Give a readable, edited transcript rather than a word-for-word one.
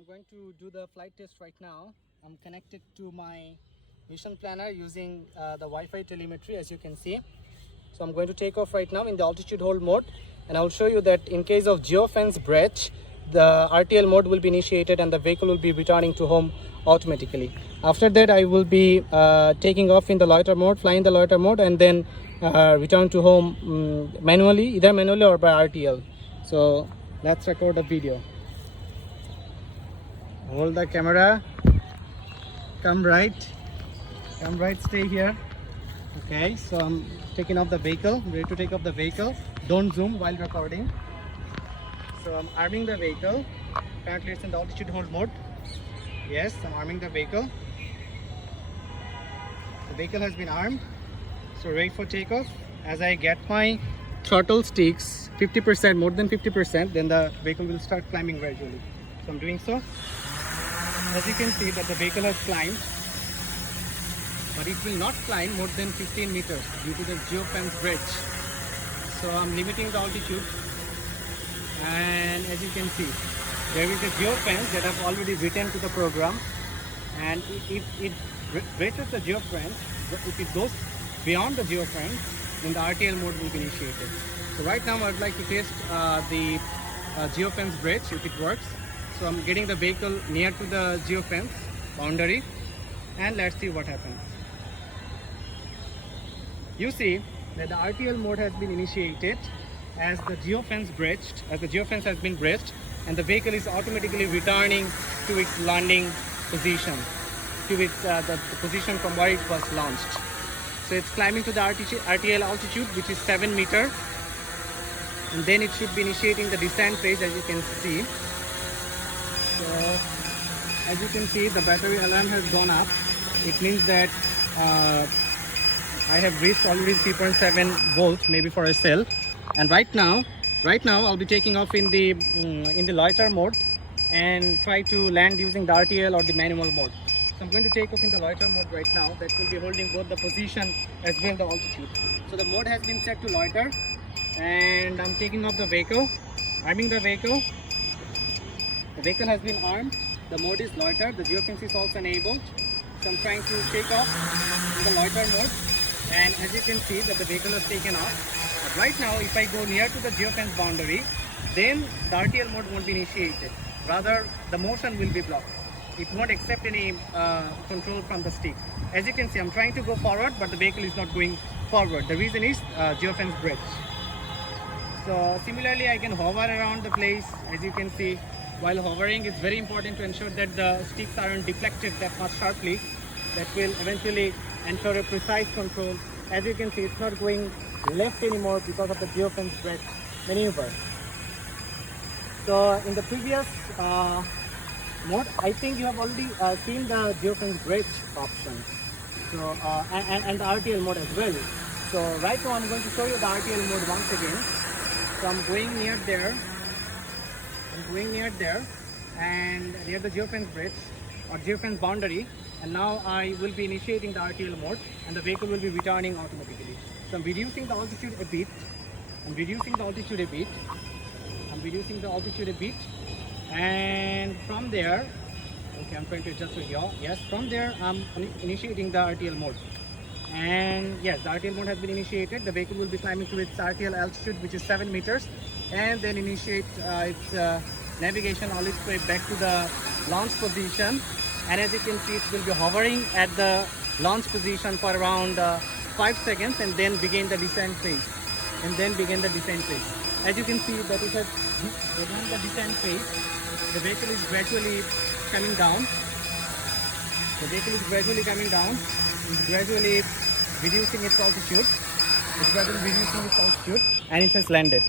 I'm going to do the flight test right now. I'm connected to my mission planner using the Wi-Fi telemetry, as you can see. So I'm going to take off right now in the altitude hold mode, and I'll show you that in case of geofence breach, the RTL mode will be initiated and the vehicle will be returning to home automatically. After that, I will be taking off in the loiter mode, flying the loiter mode, and then return to home manually, either manually or by RTL. So let's record a video. Hold the camera, come right, stay here. Okay, so I'm taking off the vehicle, ready to take off the vehicle. Don't zoom while recording. So I'm arming the vehicle. Currently it's in the altitude hold mode. Yes, I'm arming the vehicle. The vehicle has been armed. So ready for takeoff. As I get my throttle sticks 50%, more than 50%, then the vehicle will start climbing gradually. So I'm doing so. As you can see that the vehicle has climbed, but it will not climb more than 15 meters due to the geofence bridge. So I'm limiting the altitude, and as you can see, there is a geofence that I've already written to the program, and if it breaches the geofence, if it goes beyond the geofence, then the RTL mode will be initiated. So right now I'd like to test the geofence bridge, if it works. So I'm getting the vehicle near to the geofence boundary, and let's see what happens. You see that the RTL mode has been initiated as the geofence has been breached, and the vehicle is automatically returning to its landing position, to its the position from where it was launched. So it's climbing to the RTL altitude, which is 7 meters, and then it should be initiating the descent phase, as you can see. So as you can see, the battery alarm has gone up. It means that I have reached already 3.7 volts, maybe for a cell. And right now I'll be taking off in the loiter mode and try to land using the RTL or the manual mode. So I'm going to take off in the loiter mode right now. That will be holding both the position as well as the altitude. So the mode has been set to loiter, and I'm taking off the vehicle, arming the vehicle. The vehicle has been armed. The mode is loiter. The geofence is also enabled. So I'm trying to take off in the loiter mode, and as you can see that the vehicle has taken off. But right now, if I go near to the geofence boundary, then the RTL mode won't be initiated. Rather, the motion will be blocked. It won't accept any control from the stick. As you can see, I'm trying to go forward, but the vehicle is not going forward. The reason is geofence bridge. So similarly, I can hover around the place. As you can see, while hovering, it's very important to ensure that the sticks aren't deflected that much sharply. That will eventually ensure a precise control. As you can see, it's not going left anymore because of the geofence bridge maneuver. So in the previous mode, I think you have already seen the geofence bridge option. So and the RTL mode as well. So right now I'm going to show you the RTL mode once again. So I'm going near there. And near the geofence bridge or geofence boundary, and now I will be initiating the RTL mode, and the vehicle will be returning automatically. So I'm reducing the altitude a bit. And from there, okay, I'm trying to adjust to here. Yes, from there I'm initiating the RTL mode. And yes, the RTL mode has been initiated. The vehicle will be climbing to its RTL altitude, which is 7 meters, and then initiate its navigation all its way back to the launch position. And as you can see, it will be hovering at the launch position for around 5 seconds, and then begin the descent phase. As you can see that it has begun the descent phase. The vehicle is gradually coming down. It's gradually reducing its altitude. And it has landed.